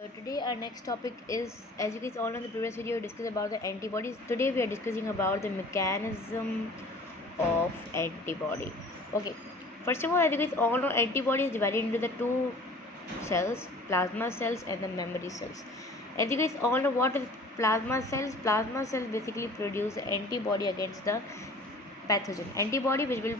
Today our next topic is, as you guys all know, in the previous video we discussed about the antibodies. Today we are discussing about the mechanism of antibody. Okay, first of all, as you guys all know, antibody is divided into the two cells, plasma cells and the memory cells. As you guys all know, what is plasma cells? Plasma cells basically produce antibody against the pathogen. Antibody which will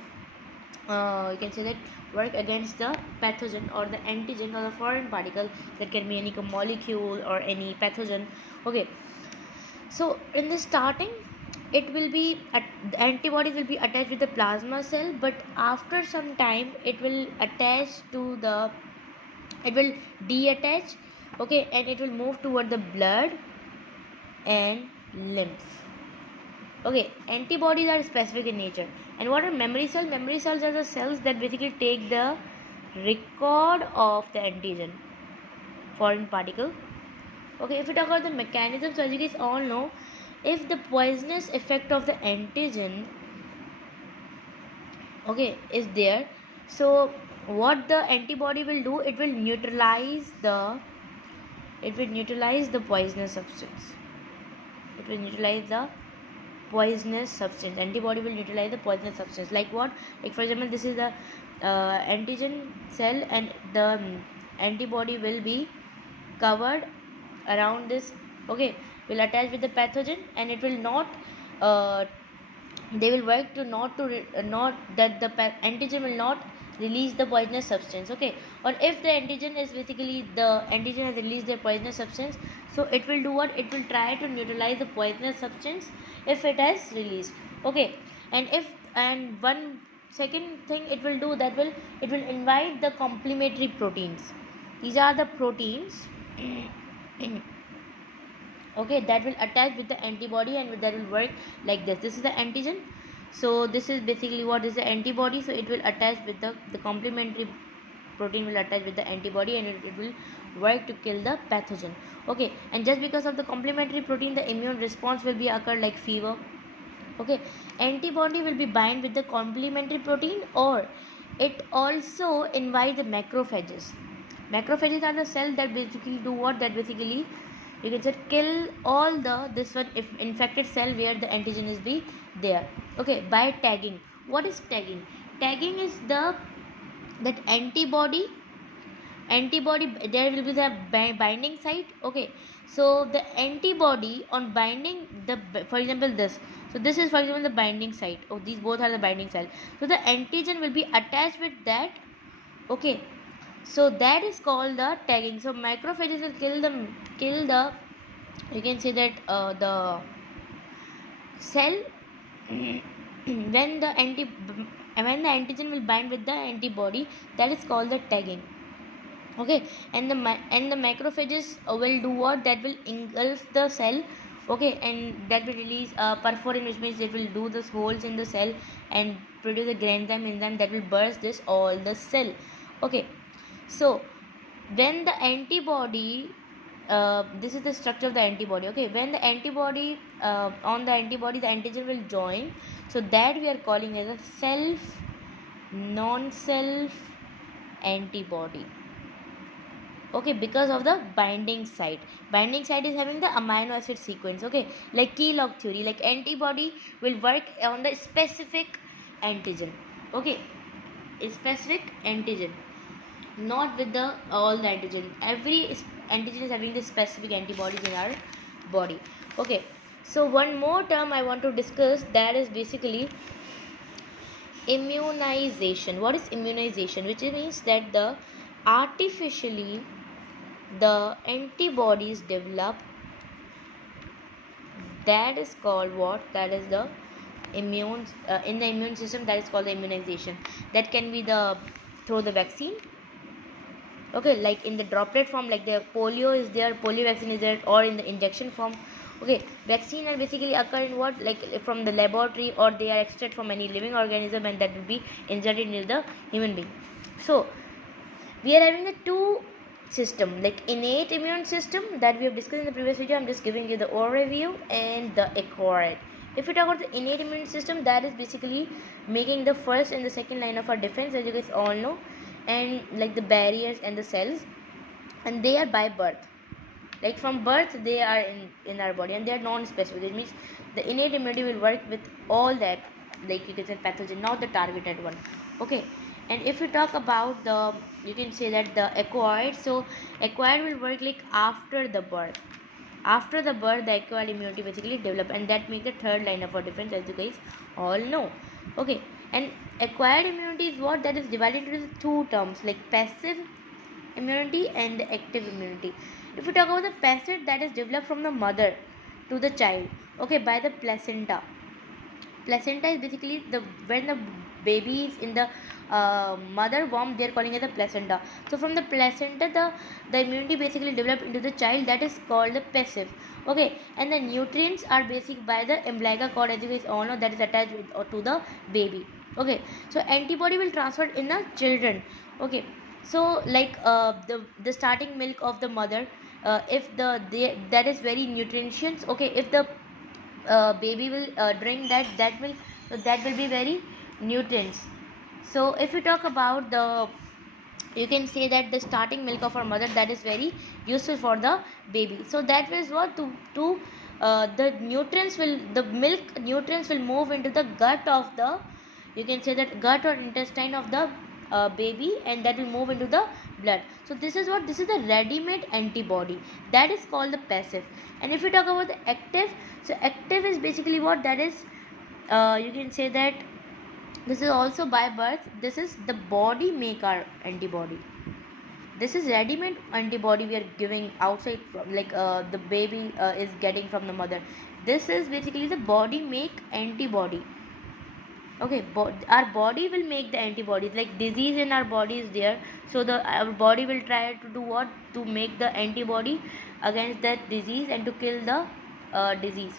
you can say that work against the pathogen or the antigen or the foreign particle, that can be any molecule or any pathogen. Okay, so in the starting it will be the antibody will be attached with the plasma cell, but after some time it will attach to the it will detach. Okay, and it will move toward the blood and lymph. Okay, antibodies are specific in nature. And what are memory cells? Memory cells are the cells that basically take the record of the antigen, foreign particle. Okay, if we talk about the mechanism, so as you guys all know, if the poisonous effect of the antigen, okay, is there, so what the antibody will do, it will neutralize the poisonous substance. It will neutralize the poisonous substance. Antibody will neutralize the poisonous substance. Like what? Like for example, this is the antigen cell, and the antibody will be covered around this. Okay, will attach with the pathogen, and it will not. They will work to not that the antigen will not release the poisonous substance. Okay, or if the antigen is basically the antigen has released the poisonous substance, so it will do what? It will try to neutralize the poisonous substance if it has released. Okay, and one second thing it will do, that will it will invite the complementary proteins. These are the proteins okay, that will attach with the antibody, and that will work like this is the antigen, so this is basically what is the antibody. So it will attach with the complementary protein will attach with the antibody, and it will work to kill the pathogen. Okay, and just because of the complementary protein, the immune response will be occur like fever. Okay, antibody will be bind with the complementary protein, or it also invite the macrophages. Macrophages are the cells that basically do what? That basically you can say kill all the this one if infected cell where the antigen is be there. Okay, by tagging. What is tagging? Tagging is that antibody there will be the binding site. Okay, so the antibody on binding the, for example this, so this is for example the binding site. Oh, these both are the binding cell, so the antigen will be attached with that. Okay, so that is called the tagging. So macrophages will kill the you can say that the cell when the antigen will bind with the antibody, that is called the tagging. Okay, and the macrophages will do what? That will engulf the cell. Okay, and that will release perforin, which means it will do those holes in the cell and produce a granzyme enzyme that will burst this all the cell. Okay, so when the antibody this is the structure of the antibody. Okay, when the antibody on the antibody the antigen will join, so that we are calling as a self non-self antibody. Okay, because of the binding site. Binding site is having the amino acid sequence. Okay, like key log theory, like antibody will work on the specific antigen. Okay, a specific antigen, not with the all the antigen. Every antigen is having the specific antibodies in our body. Okay, so one more term I want to discuss, that is basically immunization. What is immunization? Which means that the artificially the antibodies develop, that is called what? That is the immune in the immune system, that is called the immunization. That can be the through the vaccine. Okay, like in the droplet form, like the polio is there, polio vaccine is there, or in the injection form. Okay, vaccine are basically occur in what? Like from the laboratory, or they are extracted from any living organism, and that will be inserted into the human being. So we are having the two system, like innate immune system that we have discussed in the previous video. I'm just giving you the overview, and the acquired. If we talk about the innate immune system, that is basically making the first and the second line of our defense, as you guys all know, and like the barriers and the cells, and they are by birth. like from birth they are in our body, and they are non-specific. It means the innate immunity will work with all that, like you can say pathogen, not the targeted one. Okay. And if you talk about the, you can say that the acquired, so acquired will work like after the birth. After the birth, the acquired immunity basically develop, and that makes the third line of our defense, as you guys all know. Okay. And acquired immunity is what, that is divided into two terms, like passive immunity and active immunity. If we talk about the passive, that is developed from the mother to the child, okay, by the placenta. Placenta is basically the, when the baby is in the mother womb, they are calling it the placenta. So from the placenta, the immunity basically developed into the child, that is called the passive. Okay. And the nutrients are basic by the umbilical cord, as you guys all know, that is attached with, or to the baby. Okay. So antibody will transfer in the children. Okay. So like the starting milk of the mother, if that is very nutritious. Okay. If the baby will drink that, that will be very nutrients. So if you talk about the, you can say that the starting milk of our mother, that is very useful for the baby. So that is what to the nutrients will, the milk nutrients will move into the gut of the, you can say that gut or intestine of the baby, and that will move into the blood. So this is what, this is the ready-made antibody, that is called the passive. And if you talk about the active, so active is basically what, that is you can say that this is also by birth. This is the body make our antibody. This is ready-made antibody we are giving outside from, like the baby is getting from the mother. This is basically the body make antibody. Okay. Our body will make the antibodies, like disease in our body is there, so our body will try to do what, to make the antibody against that disease, and to kill the disease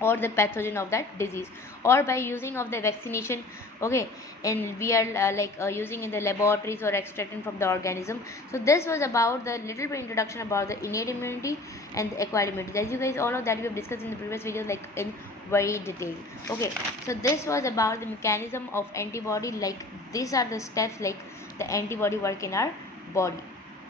or the pathogen of that disease, or by using of the vaccination. Okay. And we are using in the laboratories, or extracting from the organism. So this was about the little bit introduction about the innate immunity and the acquired immunity, as you guys all know, that we have discussed in the previous videos, like in very detail. Okay. So this was about the mechanism of antibody, like these are the steps like the antibody work in our body.